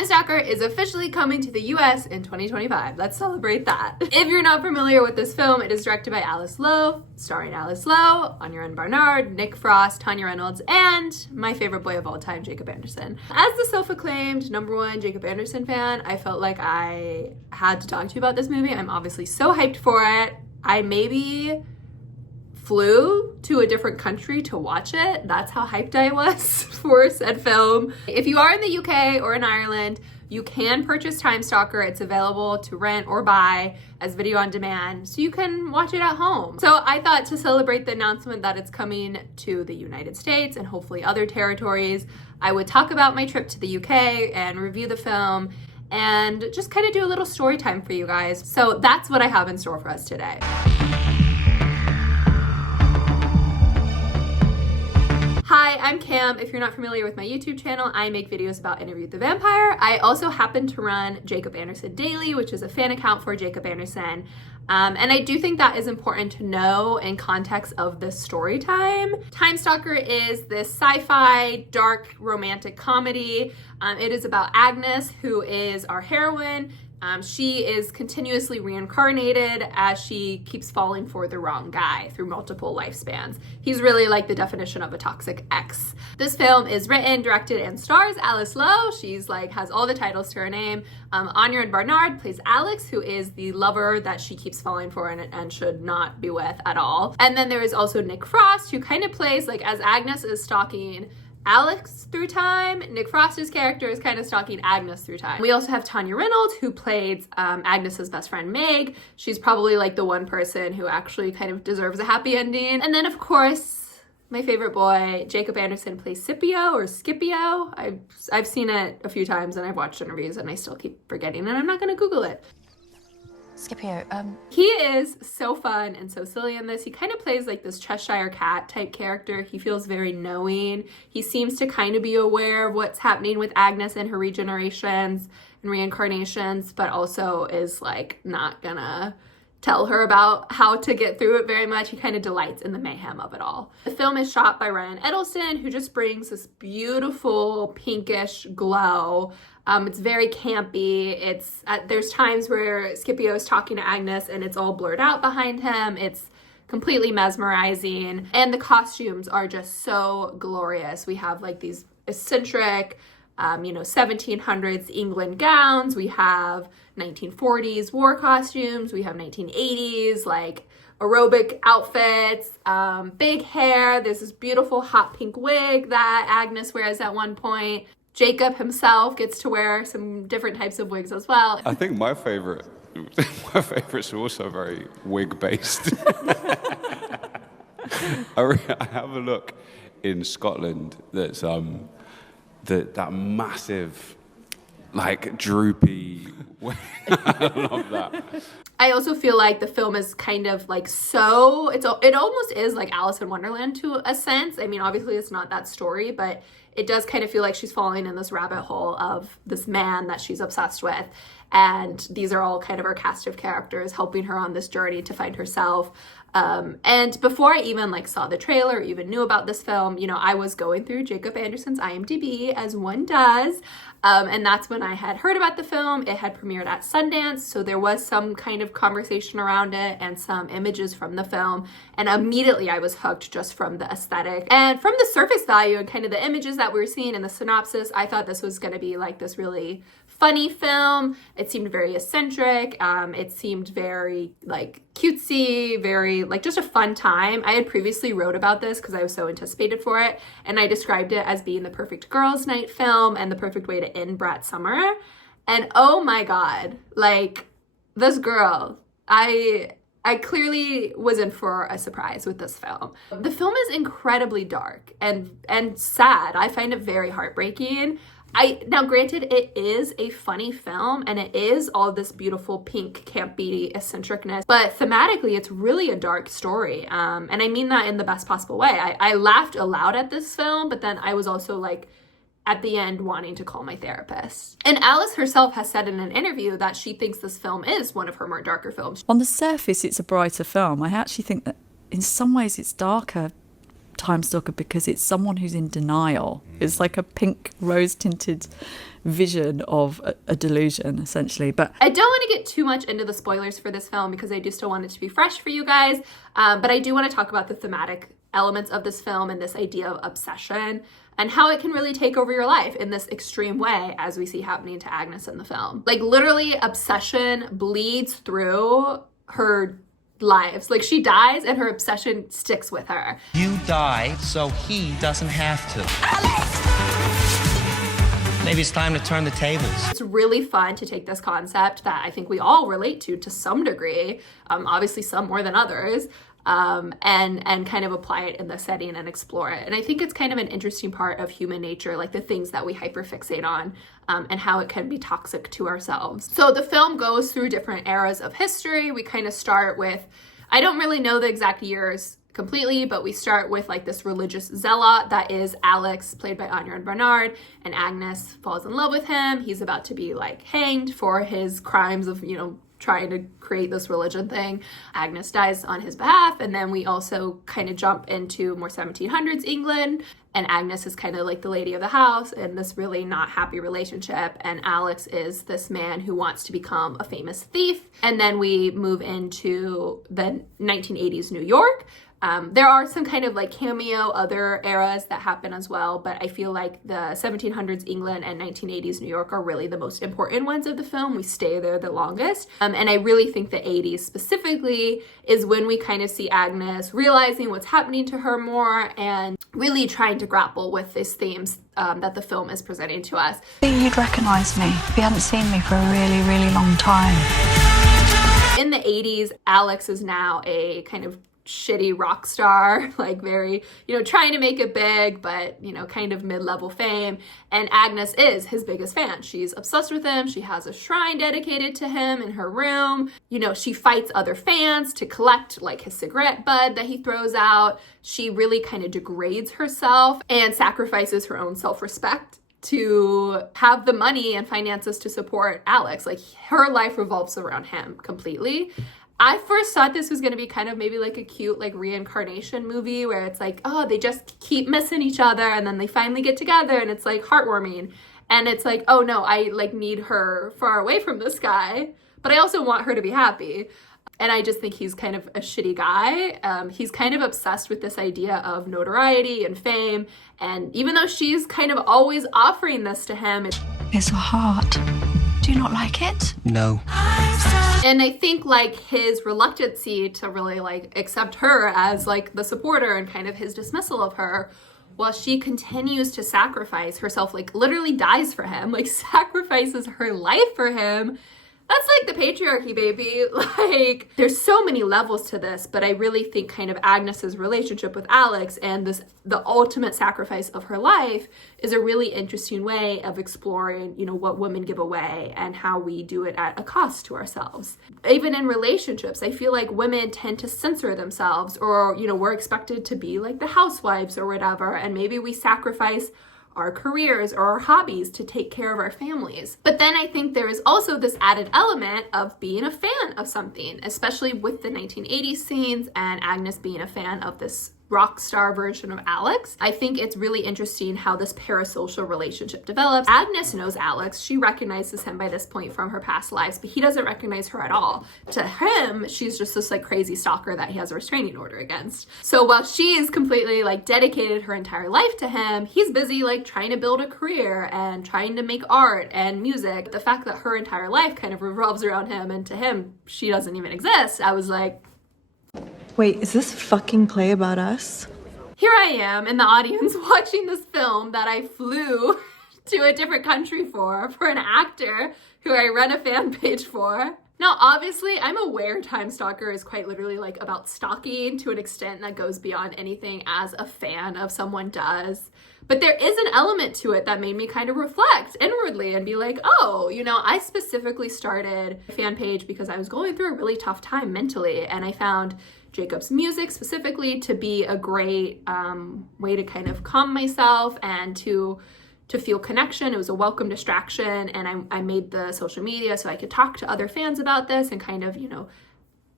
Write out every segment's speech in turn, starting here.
Time Stalker is officially coming to the US in 2025. Let's celebrate that. If you're not familiar with this film, it is directed by Alice Lowe, starring Alice Lowe, Anya Barnard, Nick Frost, Tanya Reynolds, and my favorite boy of all time, Jacob Anderson. As the self-acclaimed #1 Jacob Anderson fan, I felt like I had to talk to you about this movie. I'm obviously so hyped for it. I maybe flew to a different country to watch it. That's how hyped I was for said film. If you are in the UK or in Ireland, you can purchase Time Stalker. It's available to rent or buy as video on demand, so you can watch it at home. So I thought, to celebrate the announcement that it's coming to the United States and hopefully other territories, I would talk about my trip to the UK and review the film and just kind of do a little story time for you guys. So that's what I have in store for us today. Hi, I'm Cam. If you're not familiar with my YouTube channel, I make videos about Interview with the Vampire. I also happen to run Jacob Anderson Daily, which is a fan account for Jacob Anderson. And I do think that is important to know in context of this story time. Time Stalker is this sci-fi, dark, romantic comedy. It is about Agnes, who is our heroine. She is continuously reincarnated as she keeps falling for the wrong guy through multiple lifespans. He's really like the definition of a toxic ex. This film is written, directed, and stars Alice Lowe. She's like, has all the titles to her name. Anya Barnard plays Alex, who is the lover that she keeps falling for and should not be with at all. And then there is also Nick Frost, who kind of plays like, as Agnes is stalking Alex through time, Nick Frost's character is kind of stalking Agnes through time. We also have Tanya Reynolds, who played Agnes's best friend Meg. She's probably like the one person who actually kind of deserves a happy ending. And then of course, my favorite boy, Jacob Anderson, plays Scipio or Scipio. I've seen it a few times and I've watched interviews and I still keep forgetting, and I'm not gonna Google it. Scipio, He is so fun and so silly in this. He kind of plays like this Cheshire Cat type character. He feels very knowing. He seems to kind of be aware of what's happening with Agnes and her regenerations and reincarnations, but also is like not gonna tell her about how to get through it very much. He kind of delights in the mayhem of it all. The film is shot by Ryan Edelston, who just brings this beautiful pinkish glow. It's very campy. There's times where Scipio is talking to Agnes and it's all blurred out behind him. It's completely mesmerizing. And the costumes are just so glorious. We have like these eccentric, 1700s England gowns. We have 1940s war costumes. We have 1980s, like aerobic outfits, big hair. There's this beautiful hot pink wig that Agnes wears at one point. Jacob himself gets to wear some different types of wigs as well. I think my favorites are also very wig-based. I have a look in Scotland that's that massive, like, droopy wig. I love that. I also feel like the film is kind of like it almost is like Alice in Wonderland to a sense. I mean, obviously it's not that story, but it does kind of feel like she's falling in this rabbit hole of this man that she's obsessed with. And these are all kind of her cast of characters helping her on this journey to find herself. And before I even like saw the trailer or even knew about this film, I was going through Jacob Anderson's IMDb, as one does. And that's when I had heard about the film. It had premiered at Sundance, so there was some kind of conversation around it and some images from the film. And immediately I was hooked just from the aesthetic and from the surface value and kind of the images that we were seeing in the synopsis. I thought this was going to be like this really funny film. It seemed very eccentric. It seemed very like cutesy, very like just a fun time. I had previously wrote about this because I was so anticipated for it, and I described it as being the perfect girls' night film and the perfect way to end Brat Summer. And oh my god, like this girl, I clearly was in for a surprise with this film. The film is incredibly dark and sad. I find it very heartbreaking. Now granted, it is a funny film and it is all this beautiful pink campy eccentricness, but thematically it's really a dark story. And I mean that in the best possible way. I laughed aloud at this film, but then I was also like at the end wanting to call my therapist. And Alice herself has said in an interview that she thinks this film is one of her more darker films. On the surface, it's a brighter film. I actually think that in some ways it's darker, Time Stalker, because it's someone who's in denial. It's like a pink rose-tinted vision of a delusion, essentially. But I don't want to get too much into the spoilers for this film because I do still want it to be fresh for you guys. But I do want to talk about the thematic elements of this film and this idea of obsession and how it can really take over your life in this extreme way, as we see happening to Agnes in the film. Like, literally, obsession bleeds through her lives. Like, she dies and her obsession sticks with her. You die so he doesn't have to. Maybe it's time to turn the tables. It's really fun to take this concept that I think we all relate to some degree, obviously some more than others, and kind of apply it in the setting and explore it. And I think it's kind of an interesting part of human nature, like the things that we hyperfixate on, and how it can be toxic to ourselves. So the film goes through different eras of history. We kind of start with, I don't really know the exact years completely, but we start with like this religious zealot that is Alex, played by Anya and Bernard, and Agnes falls in love with him. He's about to be like hanged for his crimes of, you know, trying to create this religion thing. Agnes dies on his behalf, and then we also kind of jump into more 1700s England, and Agnes is kind of like the lady of the house in this really not happy relationship, and Alex is this man who wants to become a famous thief. And then we move into the 1980s New York. There are some kind of like cameo other eras that happen as well, but I feel like the 1700s England and 1980s New York are really the most important ones of the film. We stay there the longest. And I really think the 80s specifically is when we kind of see Agnes realizing what's happening to her more and really trying to grapple with these themes that the film is presenting to us. I think you'd recognise me if you hadn't seen me for a really, really long time. In the 80s, Alex is now a kind of shitty rock star, like very, you know, trying to make it big, but, you know, kind of mid-level fame. And Agnes is his biggest fan. She's obsessed with him. She has a shrine dedicated to him in her room. You know, she fights other fans to collect like his cigarette bud that he throws out. She really kind of degrades herself and sacrifices her own self-respect to have the money and finances to support Alex. Like, her life revolves around him completely. I first thought this was going to be kind of maybe like a cute like reincarnation movie where it's like, oh, they just keep missing each other and then they finally get together and it's like heartwarming. And it's like, oh no, I like need her far away from this guy, but I also want her to be happy. And I just think he's kind of a shitty guy. He's kind of obsessed with this idea of notoriety and fame. And even though she's kind of always offering this to him, It's a heart. Do you not like it? No. and I think like his reluctancy to really like accept her as like the supporter and kind of his dismissal of her while she continues to sacrifice herself, like literally dies for him, like sacrifices her life for him. That's like the patriarchy, baby. Like, there's so many levels to this, but I really think kind of Agnes's relationship with Alex and the ultimate sacrifice of her life is a really interesting way of exploring, you know, what women give away and how we do it at a cost to ourselves. Even in relationships, I feel like women tend to censor themselves, or, you know, we're expected to be like the housewives or whatever, and maybe we sacrifice our careers or our hobbies to take care of our families. But then I think there is also this added element of being a fan of something, especially with the 1980s scenes and Agnes being a fan of this rock star version of Alex. I think it's really interesting how this parasocial relationship develops. Agnes knows Alex. She recognizes him by this point from her past lives, but he doesn't recognize her at all. To him, she's just this like crazy stalker that he has a restraining order against. So while she is completely like dedicated her entire life to him, he's busy like trying to build a career and trying to make art and music. The fact that her entire life kind of revolves around him, and to him, she doesn't even exist. I was like, wait, is this a fucking play about us? Here I am in the audience watching this film that I flew to a different country for an actor who I run a fan page for. Now, obviously, I'm aware Time Stalker is quite literally like about stalking to an extent that goes beyond anything as a fan of someone does. But there is an element to it that made me kind of reflect inwardly and be like, oh, you know, I specifically started a fan page because I was going through a really tough time mentally, and I found Jacob's music specifically to be a great way to kind of calm myself and to feel connection. It was a welcome distraction, and I made the social media so I could talk to other fans about this and kind of, you know,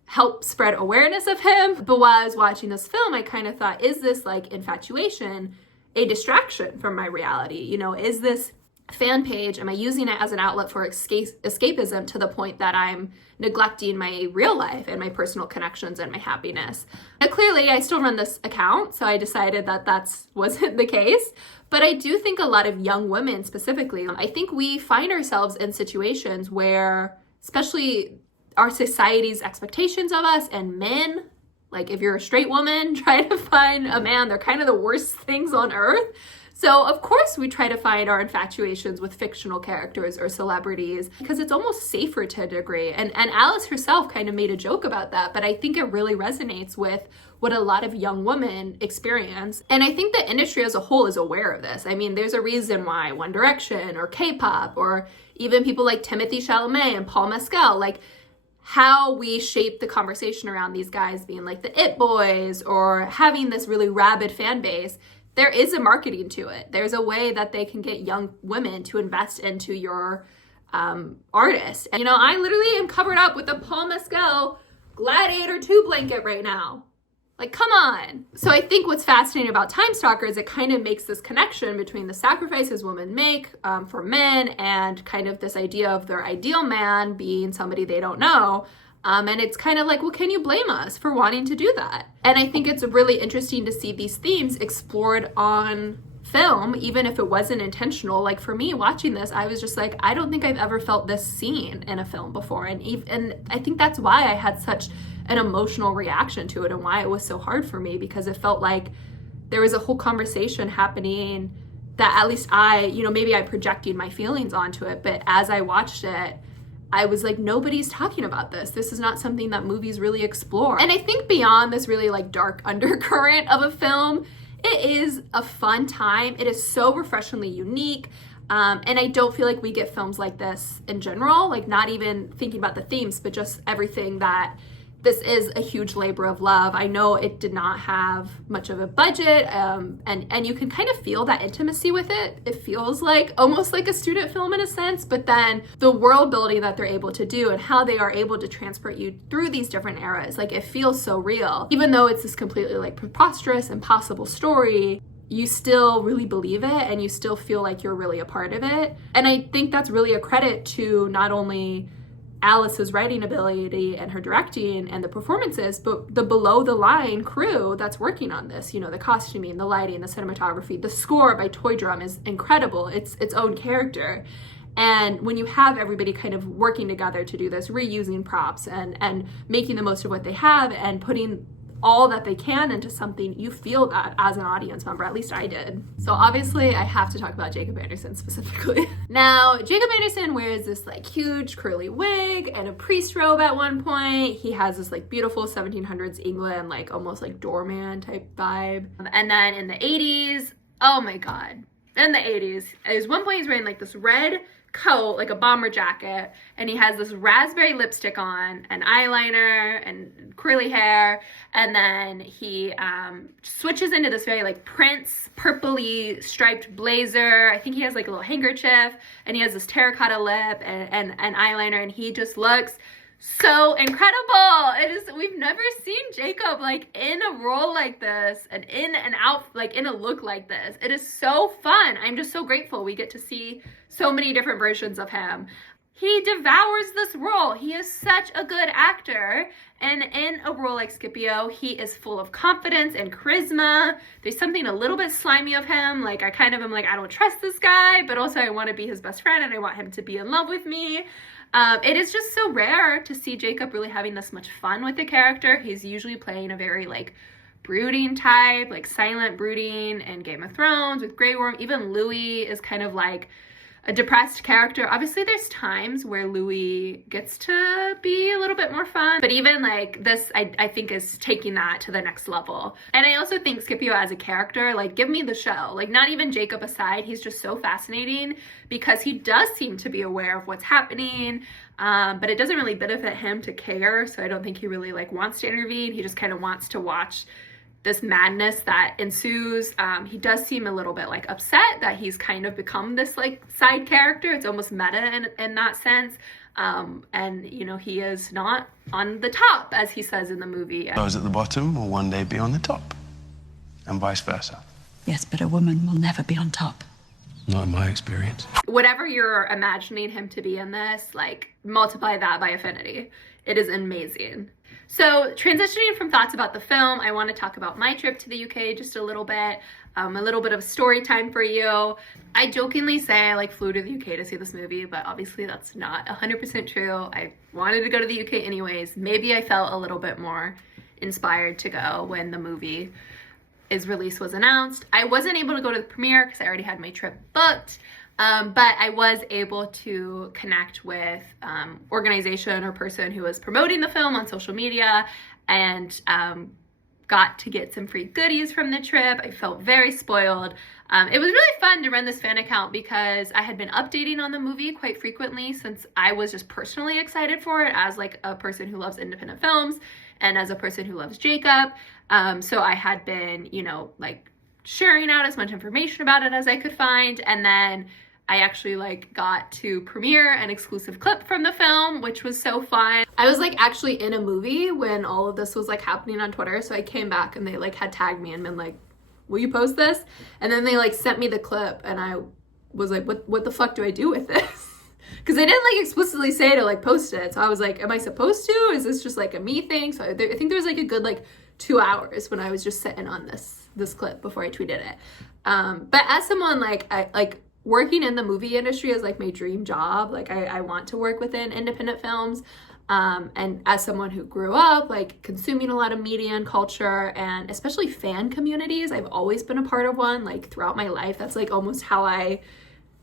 help spread awareness of him. But while I was watching this film, I kind of thought, is this like infatuation a distraction from my reality? You know, is this fan page? Am I using it as an outlet for escapism to the point that I'm neglecting my real life and my personal connections and my happiness? Now, clearly, I still run this account, so I decided that wasn't the case. But I do think a lot of young women specifically, I think we find ourselves in situations where, especially our society's expectations of us and men, like if you're a straight woman trying to find a man, they're kind of the worst things on earth. So of course we try to find our infatuations with fictional characters or celebrities because it's almost safer to a degree. And Alice herself kind of made a joke about that, but I think it really resonates with what a lot of young women experience. And I think the industry as a whole is aware of this. I mean, there's a reason why One Direction or K-pop or even people like Timothée Chalamet and Paul Mescal, like how we shape the conversation around these guys being like the it boys or having this really rabid fan base. There is a marketing to it. There's a way that they can get young women to invest into your artist. And, I literally am covered up with a Paul Mescal Gladiator 2 blanket right now. Like, come on. So I think what's fascinating about Timestalker is it kind of makes this connection between the sacrifices women make for men and kind of this idea of their ideal man being somebody they don't know. And it's kind of like, well, can you blame us for wanting to do that? And I think it's really interesting to see these themes explored on film, even if it wasn't intentional. Like for me watching this, I was just like, I don't think I've ever felt this scene in a film before. And I think that's why I had such an emotional reaction to it and why it was so hard for me, because it felt like there was a whole conversation happening that at least maybe I projected my feelings onto it. But as I watched it, I was like, nobody's talking about this. This is not something that movies really explore. And I think beyond this really like dark undercurrent of a film, it is a fun time. It is so refreshingly unique. And I don't feel like we get films like this in general, like not even thinking about the themes, but just everything that this is a huge labor of love. I know it did not have much of a budget, and you can kind of feel that intimacy with it. It feels like almost like a student film in a sense, but then the world building that they're able to do and how they are able to transport you through these different eras, like it feels so real. Even though it's this completely like preposterous, impossible story, you still really believe it and you still feel like you're really a part of it. And I think that's really a credit to not only Alice's writing ability and her directing and the performances, but the below the line crew that's working on this, the costuming, the lighting, the cinematography, the score by Toy Drum is incredible. It's its own character. And when you have everybody kind of working together to do this, reusing props and making the most of what they have and putting all that they can into something, you feel that as an audience member. At least I did. So obviously I have to talk about Jacob Anderson specifically. Now, Jacob Anderson wears this like huge curly wig and a priest robe at one point. He has this like beautiful 1700s England, like almost like doorman type vibe. And then in the 80s, oh my God. In the 80s, at one point he's wearing like this red coat, like a bomber jacket, and he has this raspberry lipstick on and eyeliner and curly hair, and then he switches into this very like Prince purpley striped blazer. I think he has like a little handkerchief, and he has this terracotta lip and eyeliner, and he just looks so incredible. We've never seen Jacob like in a role like this and in a look like this. It is so fun. I'm just so grateful we get to see so many different versions of him. He devours this role. He is such a good actor. And in a role like Scipio, he is full of confidence and charisma. There's something a little bit slimy of him. Like I kind of am like, I don't trust this guy, but also I want to be his best friend and I want him to be in love with me. It is just so rare to see Jacob really having this much fun with the character. He's usually playing a very like brooding type, like silent brooding in Game of Thrones with Grey Worm. Even Louis is kind of like a depressed character. Obviously there's times where Louis gets to be a little bit more fun, but even like this, I think is taking that to the next level. And I also think Scipio as a character, like give me the show, like not even Jacob aside, he's just so fascinating because he does seem to be aware of what's happening, but it doesn't really benefit him to care. So I don't think he really like wants to intervene. He just kind of wants to watch this madness that ensues. He does seem a little bit like upset that he's kind of become this like side character. It's almost meta in that sense. And he is not on the top, as he says in the movie. Those at the bottom will one day be on the top, and vice versa. Yes, but a woman will never be on top. Not in my experience. Whatever you're imagining him to be in this, like, multiply that by infinity. It is amazing. So transitioning from thoughts about the film, I want to talk about my trip to the UK just a little bit of story time for you. I jokingly say I like flew to the UK to see this movie, but obviously that's not 100% true. I wanted to go to the UK anyways. Maybe I felt a little bit more inspired to go when the movie release was announced. I wasn't able to go to the premiere because I already had my trip booked, but I was able to connect with organization or person who was promoting the film on social media, and got to get some free goodies from the trip. I felt very spoiled. It was really fun to run this fan account because I had been updating on the movie quite frequently since I was just personally excited for it as like a person who loves independent films and as a person who loves Jacob. So I had been, you know, like sharing out as much information about it as I could find. And then I actually like got to premiere an exclusive clip from the film, which was so fun. I was like actually in a movie when all of this was like happening on Twitter. So I came back and they like had tagged me and been like, will you post this? And then they like sent me the clip and I was like, what the fuck do I do with this? Because they didn't like explicitly say to like post it. So I was like, am I supposed to? Is this just like a me thing? So I think there was like a good like 2 hours when I was just sitting on this clip before I tweeted it. But as someone like working in the movie industry is like my dream job. Like I want to work within independent films. And as someone who grew up like consuming a lot of media and culture and especially fan communities, I've always been a part of one like throughout my life. That's like almost how I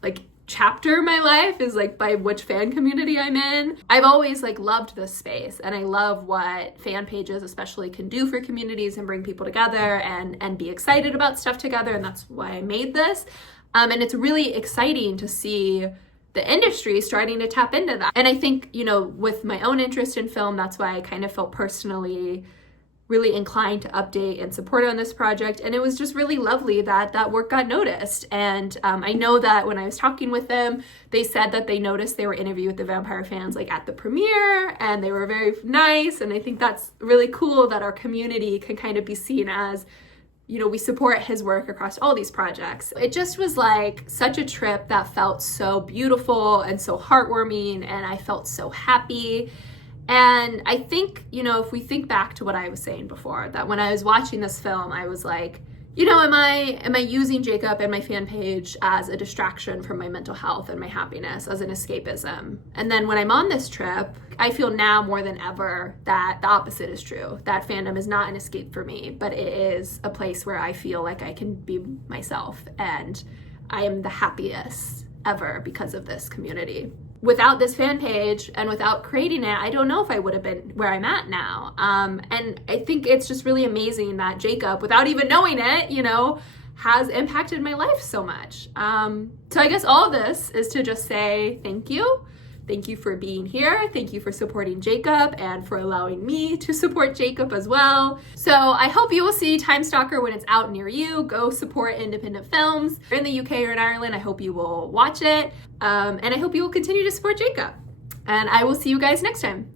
like chapter my life is like by which fan community I'm in. I've always like loved this space and I love what fan pages especially can do for communities and bring people together and be excited about stuff together, and that's why I made this. And it's really exciting to see the industry starting to tap into that. And I think, you know, with my own interest in film, that's why I kind of felt personally really inclined to update and support on this project. And it was just really lovely that that work got noticed. And I know that when I was talking with them, they said that they noticed they were interviewed with the vampire fans like at the premiere and they were very nice. And I think that's really cool that our community can kind of be seen as, you know, we support his work across all these projects. It just was like such a trip that felt so beautiful and so heartwarming, and I felt so happy. And I think, you know, if we think back to what I was saying before, that when I was watching this film, I was like, you know, am I using Jacob and my fan page as a distraction from my mental health and my happiness, as an escapism? And then when I'm on this trip, I feel now more than ever that the opposite is true. That fandom is not an escape for me, but it is a place where I feel like I can be myself, and I am the happiest ever because of this community. Without this fan page and without creating it, I don't know if I would have been where I'm at now. And I think it's just really amazing that Jacob, without even knowing it, you know, has impacted my life so much. So I guess all of this is to just say thank you. Thank you for being here. Thank you for supporting Jacob and for allowing me to support Jacob as well. So I hope you will see Timestalker when it's out near you. Go support independent films. If you're in the UK or in Ireland, I hope you will watch it. And I hope you will continue to support Jacob. And I will see you guys next time.